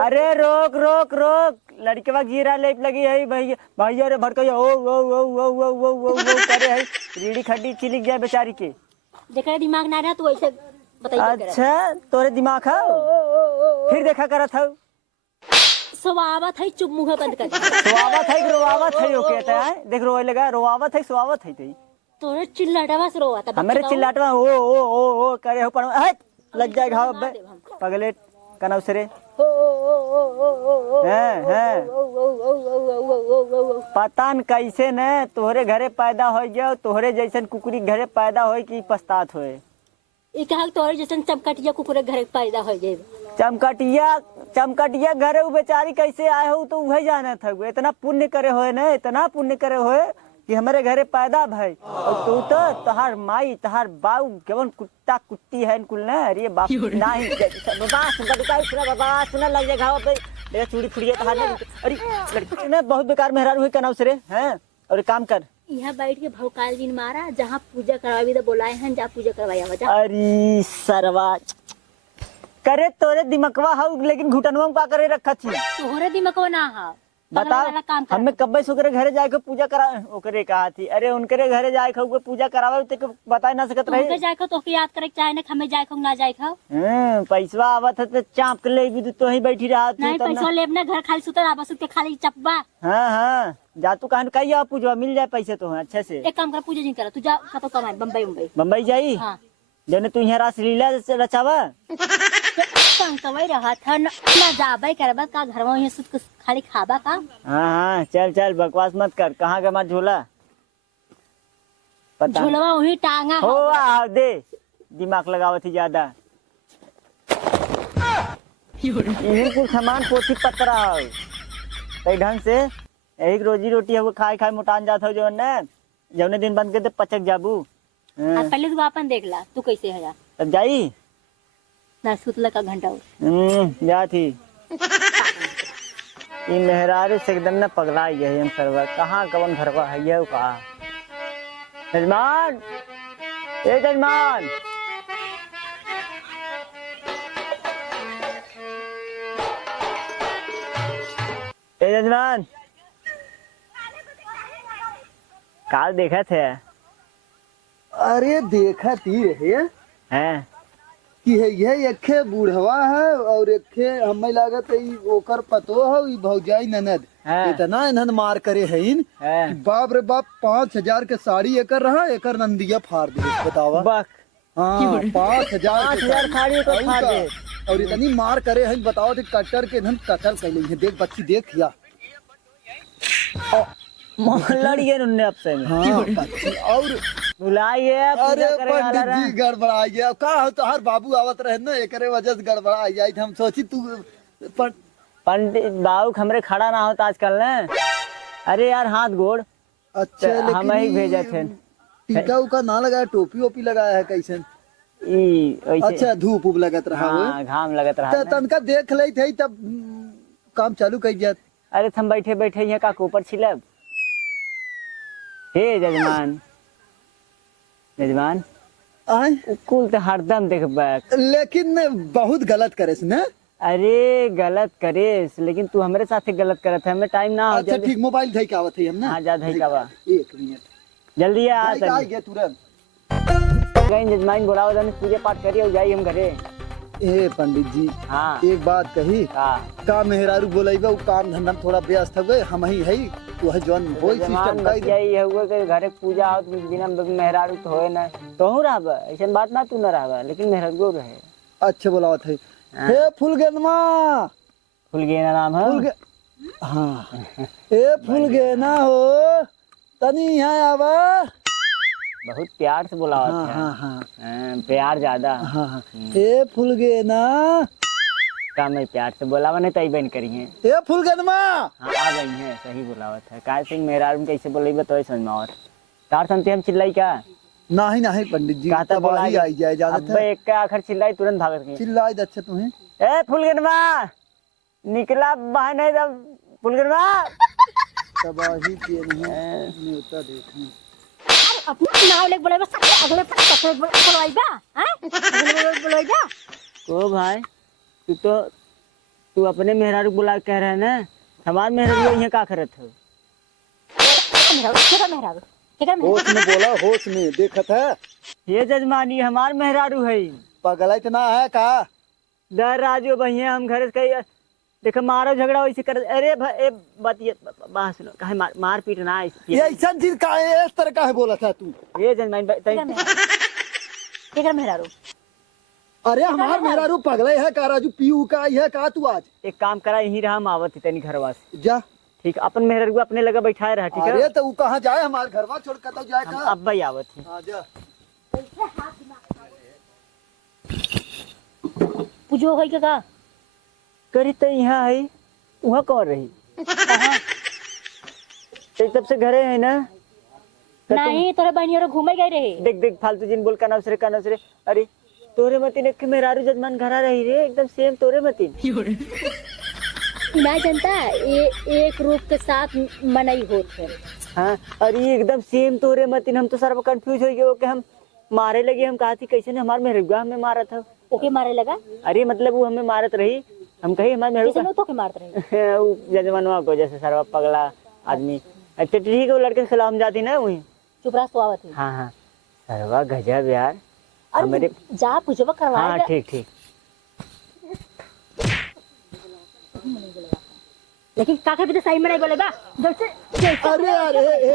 अरे रोक रोक रोक, लड़के गिरा ले लगी है भैया भैया रे भड़कैया ओ ओ ओ ओ ओ ओ ओ ओ करे है, रीढ़ी खड्डी छिलिक जाए बेचारी के। देखा दिमाग ना रहा तू ऐसे बताइए। अच्छा तोरे दिमाग है, फिर देखा करत है स्वावत है, चुप मुंह बंद कर। स्वावत है रोवावत है, ओके है देख रोए लगा, रोवावत है स्वावत है तेरी। तोरे चिल्लाटवा से रोवा था हमारे चिल्लाटवा ओ ओ ओ ओ करे हो, पर हट लग जाए घाव बे पगले कनौसरे हैं। पता न कैसे न तोहरे घरे पैदा हो गया, तोहरे जैसन कुकुरी घरे पैदा हो कि पछतात होए। ई कहा तोरे जैसन चमकटिया कुकुरे घरे पैदा हो जाए। चमकटिया घरे उ बेचारी कैसे आए हो तो वही जाना था। इतना पुण्य करे होए न, इतना पुण्य करे होए कि हमारे घरे पैदा भाई। और तू तो तहार माई तहार बाऊ केवन कुत्ता कुत्ती है कुल न। अरे बाप नहीं बाबा सुना लग जाए घाव पे मेरा चूड़ी फुड़िया तहार। अरे लड़की ने बहुत बेकार मेहरारू हुई कनाव से रे हैं। और काम कर यहाँ बैठ के भौकाल दिन मारा, जहाँ पूजा करवावी तो बोलाए हैं, जहाँ पूजा करवाया वजह। अरे सरवा करे तोरे दिमकवा हाउ, लेकिन घुटनवा का करे रखा थी। तोहरे दिमकवा ना हा बताओ हमें कब्बे से ओकरे घरे जाए के पूजा करा ओकरे कहा थी। अरे उनके घरे जाए के पूजा करावे तो बता ना सकत रहे। जाए को तो याद करे चाहे ना हमें जाए को ना जाए को। पैसा आवत है तो चाप के ले भी तो ही बैठी रहा नहीं पैसा ले अपने घर खाली सुतर आबा सुत के खाली चप्पा। हां जा तू कहन कहिया पूजवा मिल जाए पैसे तो अच्छे से। एक काम कर पूजा नहीं कर तू जा कतो कमाए बम्बई जाई। हां जने तू यहाँ रासलीला रचावा कवई रहा था ना जाबे करबा का घर में सुत खाली खाबा का। हां चल चल बकवास मत कर। कहां का मार झोला पता झोलवा वही टांगा हो आ दे दिमाग लगावत ही ज्यादा। यही कुल सामान पोथी पतरा हो कई ढंग से एक रोजी रोटी है वो खाए खाए मोटान जाता हो जो न जौने दिन बंद कर दे पचक जाबू। पहले तू अपन देख ला तू कैसे है। तब जाई ना सुतला का घंटा जा थी ये मेहरारू से एकदम न पगला गए हम सरवा। कहाँ कवन घरवा है ये कहा जजमान ए जजमान ए जजमान काल देखा थे। अरे देखा थी हैं कि है ये एखे बूढ़वा है और एखे हमें लागत है ओकर पतो है ई भौजाई ननद। इतना इन्हन मार करे है इन बाप रे बाप 5000 के साड़ी एकर रहा एकर नंदिया फाड़ दे बतावा। हाँ 5000 साड़ी को फाड़ दे और इतनी मार करे है बताओ थे कटर के इन्हन कतल कैले है। देख बच्ची देख या लड़िए उन्ने अब से। हाँ और बुलाइए। अरे पंडित जी गड़बड़ा गया का तो हर बाबू आवत रहे ना एकरे वजह से गड़बड़ा जाई। हम सोची तू पंडित बाबू हमरे खड़ा ना होता आजकल न। अरे यार हाथ गोड़ अच्छा हम ही भेजे थे। टीका उका ना लगाया टोपी ओपी लगाया है कैसे। अच्छा धूप उप लगत रहा। हाँ, घाम लगत रहा तनका देख ले थे तब काम चालू कर जात। अरे हम बैठे बैठे यहाँ का ऊपर छिलब। हे जजमान जजमान कुल तो हरदम देखबा लेकिन बहुत गलत करे न। अरे गलत करे लेकिन तू हमारे साथ गलत करत है। हमें टाइम ना हो। अच्छा ठीक मोबाइल धई के आवत है हम ना। हां जा धई का बा 1 मिनट जल्दी आ गए तुरंत गई जजमान बुलाओ जन पूजा पाठ करिए और जाइए हम घरे। ए पंडित जी हाँ एक बात कही का मेहरारू बोलेबा उ काम धंधा थोड़ा व्यस्त हवे हम ही है तू है जौन होई सिस्टम कई यही हुए के घरे पूजा आओ तो बिना मेहरारू तो होए ना तोहू रहबा ऐसन बात ना तू ना रहबा लेकिन मेहरारू रहे। अच्छा बोलावत है। हे फुलगेनमा फुलगेना नाम है। हाँ ए फुलगेना हो तनी यहाँ आवा। बहुत प्यार से बोला। हाँ प्यार ज्यादा। हाँ ए फुलगेना का मैं प्यार से बोलावा नहीं तई बन करिए। ए फुलगेनमा हाँ आ गई है सही बोलावत है। काय सिंह मेहरार में कैसे बोलेबा तो समझ में। और तार संते हम चिल्लाई का नहीं नहीं पंडित जी कहता बोला ही आई जाए ज्यादा अब एक का आखिर चिल्लाई तुरंत भागत गई। चिल्लाई अच्छा तुम्हें ए फुलगेनमा निकला बाहर नहीं तब फुलगेनमा तबाही के नहीं नेता देखने अपना नाव लेके बोले बस अगले पकड़ बोलवाइबा हैं बोलवाइबा ओ भाई तू अपने मेहरारू बुला के कह रहे है ना हमार मेहरारू यहाँ का करत हो? होश में बोला, होश में देखत है। ये जजमानी हमार मेहरारू है। पगला इतना है का? दर राजू भैया हम घर से देखो मारो झगड़ा वैसे कर। अरे बात ये बात सुनो काहे मार पीट ना ये ऐसा चीज का है, इस तरह का है बोला था तू? ये जजमान मेहरारू अरे हमार मेहरारू पगला है का राजू? पीऊ का है का तू? आज एक काम करा यही रहा हम आवत ही तनी घरवा से जा। ठीक अपन मेहरारू अपने लगा बैठाए रहा। ठीक है अरे तो वो कहाँ जाए? हमारे घरवा छोड़ कर तो जाए का? अब भाई आवत ही। हाँ जा। पूजो होई का करी तो यहाँ है वहाँ कौन रही? तब से घरे है ना? नहीं तोरे बहनियों घूमे गए रहे। देख फालतू जिन बोल का नवसरे। अरे तोरे मतीन एक मेहरारू जजमान घरा रही रे एकदम सेम तोरे मतीन। ना जनता ये एक रूप के साथ मनाई होते। हाँ अरे एकदम सेम तोरे मतीन। हम तो सर्व कंफ्यूज हो गए कि हम मारे लगे। हम कहा थी कैसे ने हमारे मेहरुआ हमें मारा था। ओके मारे लगा? अरे मतलब वो हमें मारत रही। हम कही हमारे मेहरुआ तो के मारत रही जजमानवा को जैसे सर्व पगला आदमी। अच्छा ठीक है वो लड़के के खिलाफ जाती ना वही चुप रहा सुआवत है। हाँ सर्वा गजब यार। अरे जा पूजवा करवा। हाँ ठीक लेकिन काका भी तो सही में नहीं बोलेगा। अरे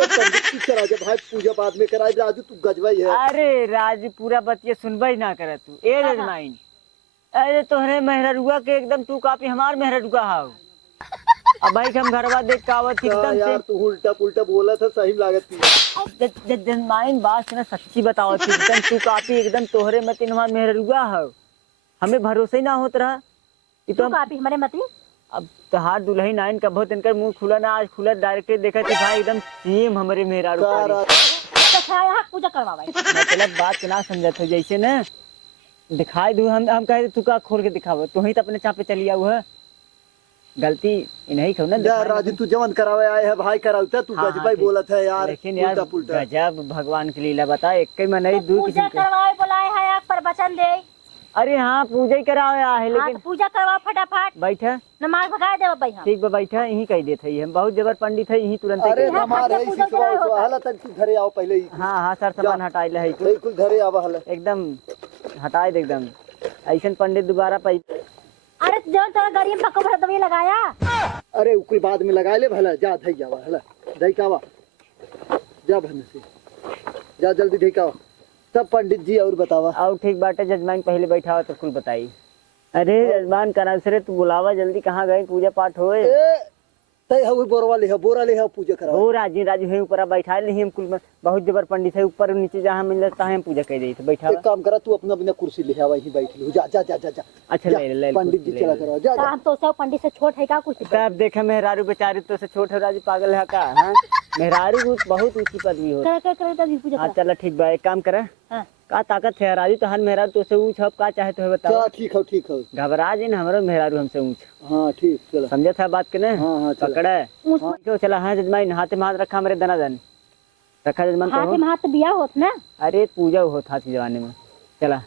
पंडित करा जब भाई पूजा बाद में कराई राजू तू गजवाई है। अरे राजू पूरा बतिया सुनबा ही ना करे तू। ए जजमाइन अरे तोहरे मेहरुआ के एकदम तू कापी हमार मेहरुआ हाउ। अब भाई हम घरवा देख के आवत एकदम यार तू उल्टा पुल्टा बोला था सही लागत थी। जजमाइन बात ना सच्ची बताओ एकदम तू कापी एकदम तोहरे मतीन हमार मेहरुआ हाउ। हमें भरोसा ही ना होत रहा। तो कापी हमारे मती अब तहार दुल्हन आइन कब होत इनकर मुंह खुला ना आज खुला डायरेक्ट देखा थी भाई एकदम सेम हमारे मेहरारू पूजा करवा। मतलब बात ना समझत हो जैसे ना दिखाई दू। हम कहे तू का खोल के दिखाव तू ही तो अपने चापे चली आऊ है। गलती नहीं खो ना यार राजू तू जवन करावे आए है भाई कराउता तू गजबाई बोला था यार। लेकिन यार गजब भगवान की लीला बता एक में नहीं दू पूजा करवाए बुलाए है आप पर वचन दे। अरे हाँ पूजा ही कराया है लेकिन पूजा करवा फटाफट बैठा नमाज भगा दे भाई। ठीक बा बैठा यही कह देते ही हम बहुत जबर पंडित है यही तुरंत। अरे हमारे हालत तू घरे आओ पहले ही। हाँ सर सामान हटाई ले तू बिल्कुल घरे आवा हल एकदम हटाए दे एकदम ऐसा पंडित दोबारा पैसा। अरे जो तोरा गाड़ी में पक्का भर दवाई लगाया। अरे उकल बाद में लगा ले भला जा धई जावा हला धई कावा जा भन से जा जल्दी धई कावा। सब पंडित जी और बतावा। और ठीक बाटे जजमान पहले बैठा हो तो कुल बताई। अरे जजमान करा से तू बुलावा जल्दी कहाँ गए पूजा पाठ होए? तय हो बोरवा ले बोरा ले पूजा करा। हो राजू है ऊपर बैठा ले हम कुल बहुत जबर पंडित है ऊपर नीचे जहाँ मिलता है हम पूजा कर देते बैठा। एक काम करा तू अपना अपना कुर्सी ले आवा ही बैठ ले जा जा जा जा। अच्छा ले पंडित जी चला करा जा। हम तो सब पंडित से छोट है का कुछ? तब देखे मेहरारू बेचारी तो से छोट है राजू पागल है का? हाँ मेहरारू बहुत ऊंची पदवी हो। हाँ चलो ठीक बा एक काम करे का ताकत है राजू तो हर मेहरारू तो से ऊंच का चाहे तो बताओ। ठीक है घबरा जी ना हमारा मेहरारू हमसे ऊंच। हाँ ठीक चलो समझा था बात के ना? हाँ पकड़ा क्यों चला। हाँ जजमान हाथे में हाथ रखा मेरे दनादन रखा जजमान हाथे में हाथ बिया होत ना। अरे पूजा होता हाथी जमाने में चला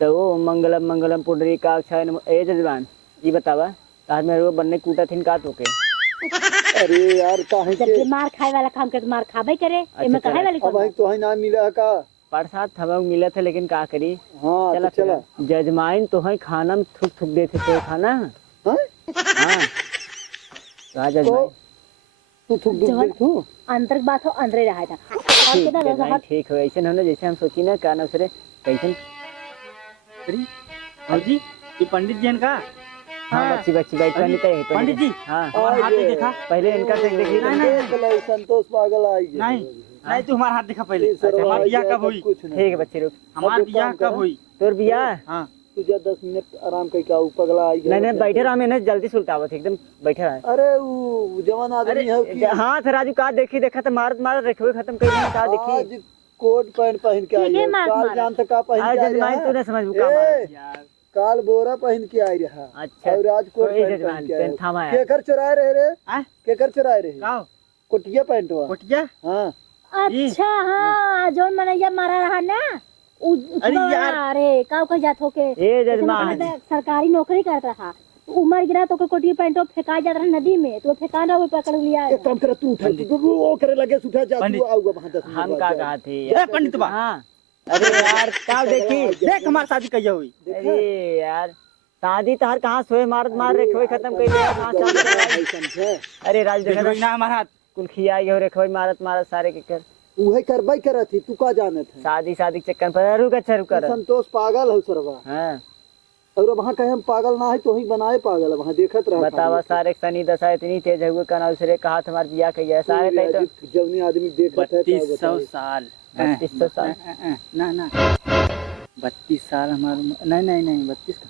तो वो मंगलम मंगलम पुंडरी का ए जजमान ये बतावा तार मेरे वो बनने कूटा थी का तो के। अरे यार काहे के मार खाए वाला काम के तो मार खाबे करे एमे काहे वाली अब तो है ना मिला का प्रसाद थवा मिला था लेकिन का करी। हाँ चला जजमान तो है खाना में थुक थुक देते तो खाना। हाँ जजमान तू थुक दे तू अंतर बात हो अंदर रहा था। ठीक है ऐसे ना जैसे हम सोची ना क्या ना सरे कैसे। जी ये पंडित जी का। हाँ बच्ची बैठ पंडित जी। हाँ हाथ देखा पहले इनका देखिए। संतोष पागल आई नहीं तू हमारा हाथ देखा पहले। हमारा बियाह कब हुई? ठीक है बच्चे रुक हमारा बियाह कब हुई? तोर बियाह हाँ तुझे 10 मिनट आराम करके आओ पगला आई। नहीं बैठे रहा मैंने जल्दी सुलटावत एकदम बैठे रहा। अरे वो जवान आदमी है कि हाँ था राजू का देखी देखा तो मारत रखे खत्म कर का देखी। आज कोट पैंट पहन के आई है काल जान तक का पहन के आई है। तू ना समझ का काल बोरा पहन के आई रहा। अच्छा और आज कोट पैंट पहन के आई। थामा केकर चुराए रहे रे? केकर चुराए रहे? काओ कोटिया पैंटवा कोटिया। हां अच्छा हाँ जो मनैया मारा रहा ना अरे यार। अरे का कह जात हो के ए जजमान सरकारी नौकरी करता रहा, उमर गिरा तो कोटी पैंटो फेंका जाता रहा नदी में, तो फेंका ना वो पकड़ लिया। एक काम कर, तू उठा, तू वो करे लगे उठा जा, पंडित। तू आऊगा वहां 10 मिनट हम बाद का जा। कहा थे ए पंडित बा, हाँ अरे यार का देखी देख हमार शादी कहिया हुई। अरे यार शादी तहर कहाँ सोए मारत मार रेखवे खत्म कर दिया कहाँ शादी कराई? भाई समझे, अरे राज देखो देखा ना हमार हाथ। कुल खियाई हो रेखवे मारत मारत सारे के कर उहे करबई करत ही, तू का जानत है? शादी शादी के चक्कर पर रुक अच्छा रुक कर संतोष पागल हो सरवा, हाँ और वहां कहे हम पागल ना है तो ही बनाए पागल, वहां देखत रहा। बतावा सारे शनि दशा इतनी तेज हुए का उसरे कहा तुम्हारे बिया कहिए सारे तय तो जवनी आदमी देखत है 3200 साल। 3200 साल ना ना 32 साल हमार नहीं नहीं नहीं 32 का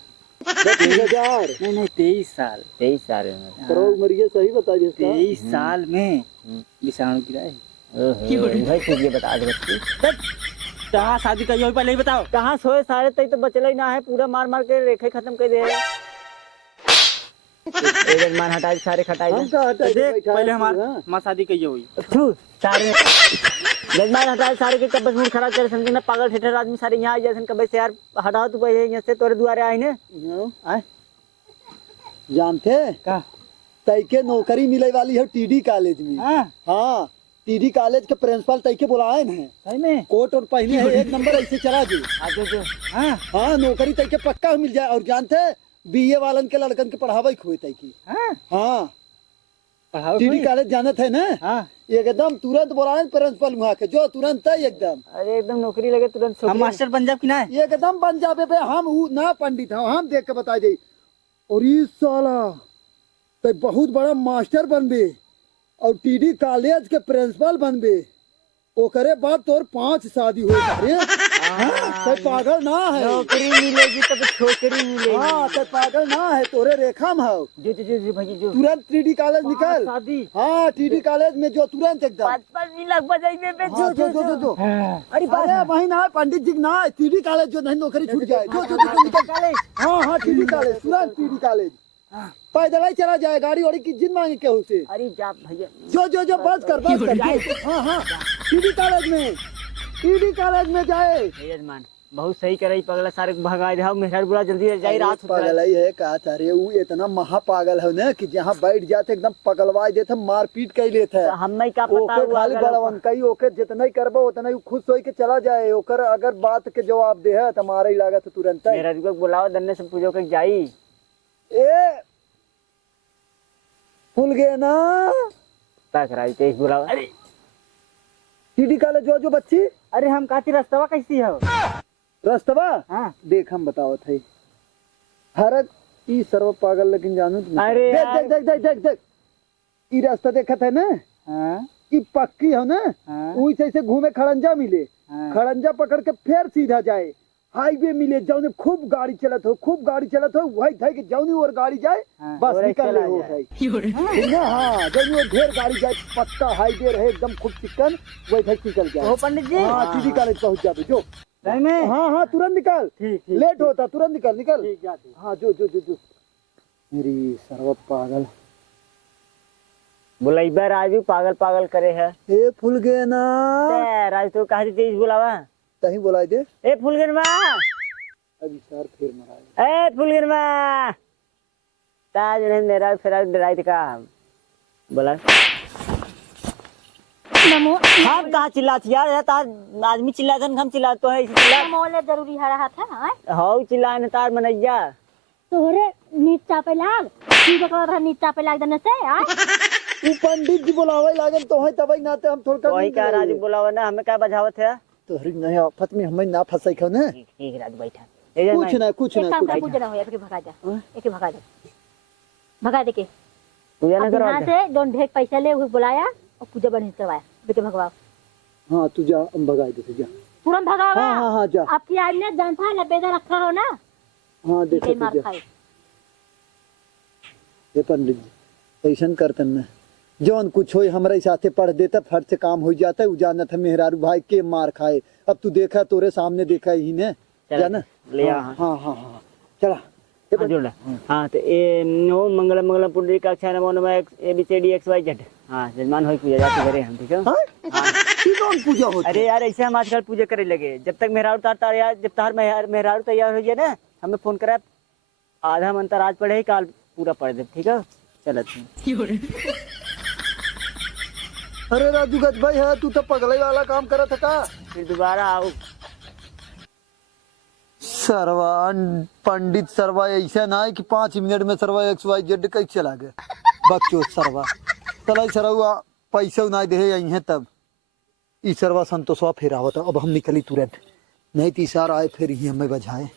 30,000 नहीं नहीं 23 साल। 23 साल में करो मरिए सही बता जिसका 23 साल में विषाणु गिराए। भाई तुझे बता दे बच्ची कहाँ शादी कहिया हुई पहले ही बताओ। कहाँ सोए सारे तय तो बचल ही ना है पूरा मार मार के रेखे खत्म कर दे मान हटाई सारे खटाई हम का हटा के देख बैठा पहले है, हमार हाँ। हमार शादी कहिया हुई। थू सारे जजमान हटाए सारे के कब मूड खराब कर समझे ना पागल ठेठर आदमी सारे यहाँ जैसे कब से यार हटाओ तू भाई यहाँ से तोरे दुआरे आए ने हाँ। जानते का तैके नौकरी मिले वाली है टीडी कॉलेज में। हाँ हाँ, टीडी कॉलेज के प्रिंसिपल तैके बुलाए हैं, सही में। कोट और पहने है, एक नंबर ऐसे चला जी। आजो जो हाँ हाँ, नौकरी तैके पक्का मिल जाए। और जानते बीए वालन के लड़कन के पढ़ावे खोए तैकी। हाँ हाँ, पढ़ाओ टीडी कोई? कॉलेज जानत है ना, हाँ एकदम तुरंत बुलाए प्रिंसिपल वहाँ के, जो तुरंत है एकदम अरे एकदम नौकरी लगे तुरंत हम छोकरी मास्टर बन जाब कि ना। एकदम बन जाबे बे। हम ऊ ना पंडित हम देख के बता दे। और इस साला तो बहुत बड़ा मास्टर बनबे और टीडी कॉलेज के प्रिंसिपल बनबे, ओकरे बाद तोर 5 शादी हो अरे तो पागल ना है। नौकरी मिलेगी तब छोकरी मिलेगी हाँ, तो पागल ना है, तोरे रेखा में हो। जो भाई जो तुरंत टीडी कॉलेज निकल। शादी हाँ, टीडी कॉलेज में जो तुरंत एकदम। 5 मिनट बजाई में बे हाँ, जो अरे अरे वही ना पंडित जी ना, टीडी कॉलेज जो नहीं नौकरी छूट जाए, जो निकल। हाँ हाँ, टीडी कॉलेज तुरंत, टीडी कॉलेज पैदल ही चला जाए, गाड़ी वाड़ी की जिन मांगे केहू से। अरे जा भैया जो बस कर हाँ हाँ, टीडी कॉलेज में, टीडी कॉलेज में जाए। जजमान बहुत सही करे पगला सारे भगाए रहा मेहर बुला जल्दी जाई रात होता पागल ही है का तारे, वो इतना महा पागल है ना कि जहाँ बैठ जाते एकदम पगलवा देते, मारपीट कर लेते है। हमें का पता ओके हुआ खाली बड़वन कई ओके जितना ही करबो उतना ही खुश होई के चला जाए। ओकर अगर बात के जवाब दे है तो मारे ही लागत तुरंत। मेरा रुक बुलाओ दन्ने से पूछो के जाई ए भूल गए ना कराई तेज बुलाओ। अरे टीडी कॉलेज जो बच्ची अरे हम काती रास्ता कैसी हो। रास्तवा हाँ देख हम बताओ थे हरक ई सर्व पागल लेकिन जानू अरे देख यार। देख देख देख देख ई रास्ता देखत है ना, हाँ ई पक्की हो ना, हाँ। वही से घूमे खड़ंजा मिले, हाँ। खड़ंजा पकड़ के फिर सीधा जाए, हाईवे मिले जौने खूब गाड़ी चलत हो, खूब गाड़ी चलत हो, वही थे कि जौनी और गाड़ी जाए हाँ। बस और निकल चला ले हो जाए। है ना। हाँ, जौनी और ढेर गाड़ी जाए, पक्का हाईवे रहे एकदम खूब चिकन, वही थे निकल ओ जाए। पंडित जी हाँ, टीडी कॉलेज पहुंच जाते जो। सही में। हाँ हाँ, तुरंत निकल, ठीक लेट होता, तुरंत निकल निकल। ठीक जाती। हाँ, जो मेरी सर्व पागल बुलाइबा राजू पागल पागल करे है ए फूल गए ना, राज तो कहा तेज बुलावा कहीं बुला दे। ए फुलगनमा अभी सर फिर मरा ए फुलगनमा ताज ने मेरा फिर डराई का बोला नमो हम कहाँ चिल्लात यार तार आदमी चिल्लात हम चिल्लात तो है चिल्ला नमो ले जरूरी है रहा था हाँ? हाउ चिल्ला ने तार मनैया तोहरे नीचा पे लाग की बकरा रहा नीचा पे लाग देने से हाँ? तू पंडित जी बुलावे लागन तो है तबई नाते हम थोड़ा वही का राजू बुलावा ना हमें क्या बजावत है तोहरी नहीं आफत में हमें ना फंसाई खो ना। ठीक राजू बैठा ए जन कुछ ना कुछ एक ना काम कुछ कर पूजा ना हो एक भगा जा एक भगा दे भगा दे के पूजा अब ना यहाँ करो से दोन ढेक पैसा ले हुए बुलाया और पूजा बन करवाया बेटे भगवान हाँ, तू जा, हम भगा दे जा। तुरंत भगावा हाँ हाँ हाँ जा। आपकी आज ने जानता लबेदा रखा हो ना हाँ देखो कई मार तुझे खाए ये पंडित जी ऐसा करतन ना, जौन कुछ हो हमारे साथे पढ़ देता फट से काम हो जाता है। उजानत है मेहरारू भाई के मार खाए, अब तू देखा तोरे सामने देखा ही ने जाना। ले आ हाँ हाँ हाँ हाँ, चला हाँ जोड़ हाँ तो ए नो मंगलम मंगलम पुंडरी का अक्षर नमो नमः ABCD XYZ हाँ जजमान हो पूजा जाती करे हम ठीक है हाँ? ये कौन पूजा होती अरे यार ऐसे हम आजकल पूजा करे लगे। जब तक मेहरारू उतारता यार, जब तार मेहरारू तैयार हो जाए ना, हमें फोन करा, आधा मंत्र आज पढ़े काल पूरा पढ़ दे, ठीक है? चलत अरे राजू गज भाई है, तू तो पगले वाला काम करा था का? फिर दोबारा आओ। सरवा पंडित सरवा ऐसा ना है कि 5 मिनट में सरवा XYZ कहीं चला गया। बच्चों सरवा चला सरवा पैसा ना दे यही है तब ई सरवा संतोषवा फिर आवता। अब हम निकली तुरंत, नहीं तीसार आए फिर ही हमें बजाए।